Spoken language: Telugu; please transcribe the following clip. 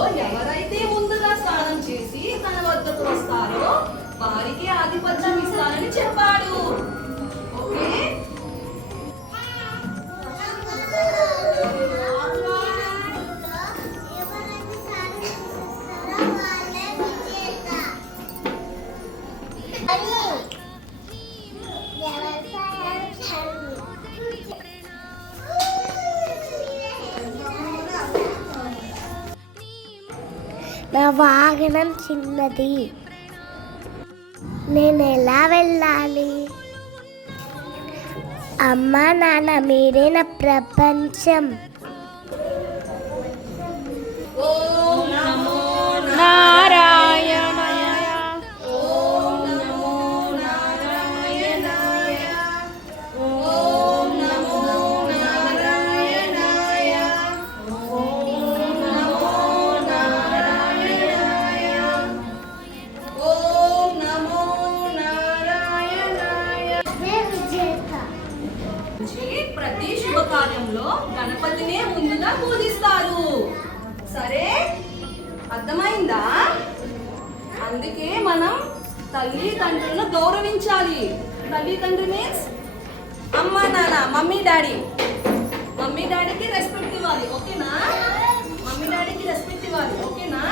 ఇంట్లో ఎవరైతే ముందుగా స్నానం చేసి తన వద్దకు వస్తారో వారికి ఆధిపత్యం ఇస్తానని చెప్పాడు. ఓకే, నా వాహనం చిన్నది, నేను ఎలా వెళ్ళాలి? అమ్మా నాన్న మీరే నా ప్రపంచం. ఓం నమో నారాయణాయ. ఓం నమో నారాయణాయ. ఓం నమో నారాయణాయ. ఓం నమో నారాయణాయ. ఓం నమో నారాయణాయ. ప్రతి శుభకార్యంలో గణపతినే ముందుగా పూజిస్తారు. సరే, అర్థమైందా? అందుకే మనం తల్లిదండ్రులను గౌరవించాలి. తల్లిదండ్రి మీన్స్ అమ్మ నాన్న, మమ్మీ డాడీ. మమ్మీ డాడీకి రెస్పెక్ట్ ఇవ్వాలి, ఓకేనా? మమ్మీ డాడీకి రెస్పెక్ట్ ఇవ్వాలి, ఓకేనా?